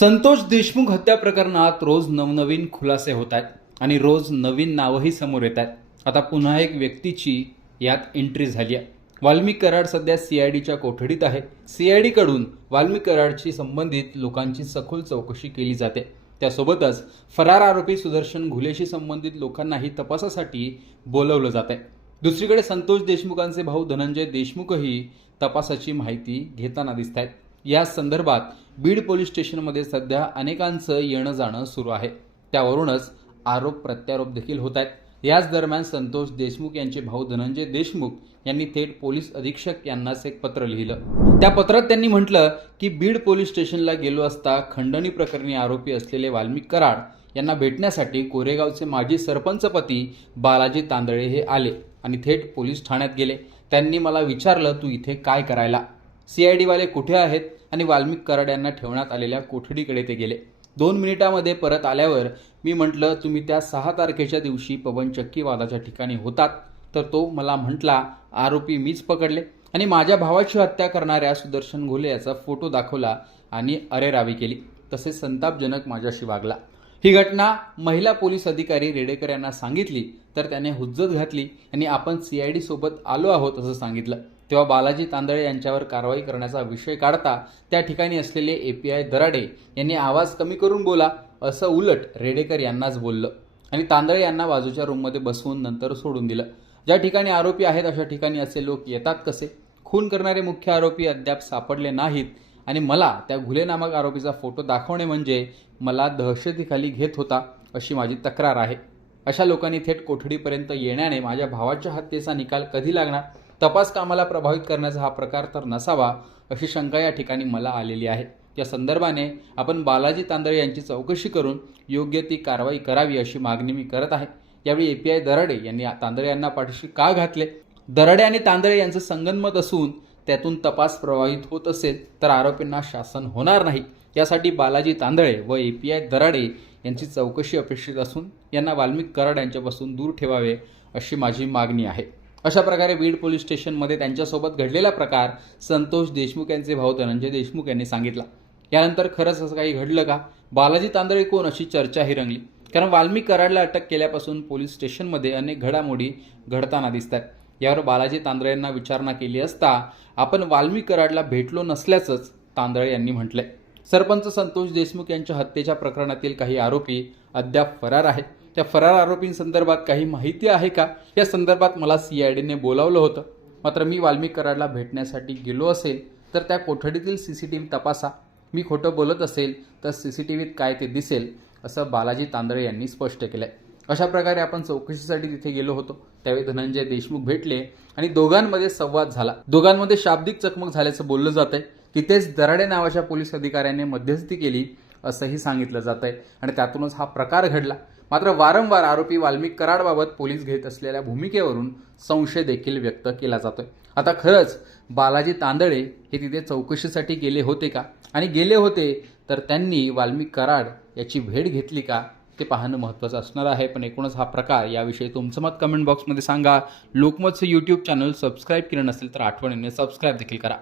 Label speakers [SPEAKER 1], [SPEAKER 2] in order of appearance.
[SPEAKER 1] संतोष देशमुख हत्या प्रकरणात रोज नवनवीन खुलासे होत आहेत आणि रोज नवीन नावंही समोर येत आहेत. आता पुन्हा एक व्यक्तीची यात एंट्री झाली आहे. वाल्मिक कराड सध्या सीआयडीच्या कोठडीत आहे. सीआयडीकडून वाल्मिक कराडशी संबंधित लोकांची सखोल चौकशी केली जाते. त्यासोबतच फरार आरोपी सुदर्शन घुलेशी संबंधित लोकांनाही तपासासाठी बोलवलं जात आहे दुसरीकडे संतोष देशमुखांचे भाऊ धनंजय देशमुखही तपासाची माहिती घेताना दिसत आहेत या संदर्भात बीड पोलीस स्टेशनमध्ये सध्या अनेकांचं येणं जाणं सुरू आहे. त्यावरूनच आरोप प्रत्यारोप देखील होत आहेत. याच दरम्यान संतोष देशमुख यांचे भाऊ धनंजय देशमुख यांनी थेट पोलीस अधीक्षक यांनाच एक पत्र लिहिलं. त्या पत्रात त्यांनी म्हटलं की बीड पोलीस स्टेशनला गेलो असता खंडणी प्रकरणी आरोपी असलेले वाल्मिक कराड यांना भेटण्यासाठी कोरेगावचे माजी सरपंचपती बालाजी तांदळे हे आले आणि थेट पोलीस ठाण्यात गेले. त्यांनी मला विचारलं तू इथे काय करायला? सीआयडीवाले कुठे आहेत आणि वाल्मिक कराड यांना ठेवण्यात आलेल्या कोठडीकडे ते गेले. दोन मिनिटामध्ये परत आल्यावर मी म्हटलं तुम्ही त्या सहा तारखेच्या दिवशी पवन चक्कीवादाच्या ठिकाणी होतात. तर तो मला म्हटला आरोपी मीच पकडले. आणि माझ्या भावाची हत्या करणाऱ्या सुदर्शन घोले याचा फोटो दाखवला आणि अरेरावी केली. तसेच संतापजनक माझ्याशी वागला. ही घटना महिला पोलीस अधिकारी रेडेकर यांना सांगितली तर त्याने हुज्जत घातली आणि आपण सीआयडी सोबत आलो आहोत असं सांगितलं. तेव्हा बालाजी तांदळे यांच्यावर कारवाई करण्याचा विषय काढता त्या ठिकाणी असलेले ए पी आय दराडे यांनी आवाज कमी करून बोला असं उलट रेडेकर यांनाच बोललं. आणि तांदळे यांना बाजूच्या रूममध्ये बसवून नंतर सोडून दिलं. ज्या ठिकाणी आरोपी आहेत अशा ठिकाणी असे लोक येतात कसे? खून करणारे मुख्य आरोपी अद्याप सापडले नाहीत. आणि मला त्या घुले नामक आरोपीचा फोटो दाखवणे म्हणजे मला दहशतीखाली घेत होता अशी माझी तक्रार आहे. अशा लोकांनी थेट कोठडीपर्यंत येण्याने माझ्या भावाच्या हत्येचा निकाल कधी लागणार? तपास कामाला प्रभावित करण्याचा हा प्रकार तर नसावा अशी शंका या ठिकाणी मला आलेली आहे. या संदर्भाने आपण बालाजी तांदळे यांची चौकशी करून योग्य ती कारवाई करावी अशी मागणी मी करत आहे. यावेळी एपीआय दराडे यांनी तांदळे यांना पाठीशी का घातले? दराडे आणि तांदळे यांचं संगनमत असून त्यातून तपास प्रवाहित होत असेल तर आरोपींना शासन होणार नाही. यासाठी बालाजी तांदळे व एपीआय दराडे यांची चौकशी अपेक्षित असून यांना वाल्मिक कराड यांच्यापासून दूर ठेवावे अशी माझी मागणी आहे. अशा प्रकारे बीड पोलीस स्टेशनमध्ये त्यांच्यासोबत घडलेला प्रकार संतोष देशमुख यांचे भाऊ धनंजय देशमुख यांनी सांगितला. यानंतर खरंच असं काही घडलं का? बालाजी तांदळे कोण अशी चर्चाही रंगली? कारण वाल्मी कराडला अटक केल्यापासून पोलीस स्टेशनमध्ये अनेक घडामोडी घडताना दिसतात. यावर बालाजी तांदळे यांना विचारणा केली असता आपण वाल्मी कराडला भेटलो नसल्याचंच तांदळे यांनी म्हटलंय. सरपंच संतोष देशमुख यांच्या हत्येच्या प्रकरणातील काही आरोपी अद्याप फरार आहेत. त्या फरार आरोपींसंदर्भात काही माहिती आहे का? या संदर्भात मला सी आय डीने बोलावलं होतं. मात्र मी वाल्मिक कराडला भेटण्यासाठी गेलो असेल तर त्या कोठडीतील सी सी टी व्ही तपासा. मी खोटं बोलत असेल तर सी सी टी व्हीत काय ते दिसेल असं बालाजी तांदळे यांनी स्पष्ट केलं आहे अशा प्रकारे आपण चौकशीसाठी तिथे गेलो होतो. त्यावेळी धनंजय देशमुख भेटले आणि दोघांमध्ये संवाद झाला. दोघांमध्ये शाब्दिक चकमक झाल्याचं बोललं जात आहे तिथेच दराडे नावाच्या पोलीस अधिकाऱ्याने मध्यस्थी केली असंही सांगितलं जात आहे आणि त्यातूनच हा प्रकार घडला. मात्र वारंवार आरोपी वाल्मिक कराडबाबत पोलीस घेत असलेल्या भूमिकेवरून संशय देखील व्यक्त केला जातोय. आता खरंच बालाजी तांदळे हे तिथे चौकशीसाठी गेले होते का? आणि गेले होते तर त्यांनी वाल्मिक कराड याची भेट घेतली का? ते पाहणं महत्त्वाचं असणार आहे. पण एकूणच हा प्रकार याविषयी तुमचं मत कमेंट बॉक्समध्ये सांगा. लोकमतचं यूट्यूब चॅनल सबस्क्राईब केलं नसेल तर आठवणीने सबस्क्राईब देखील करा.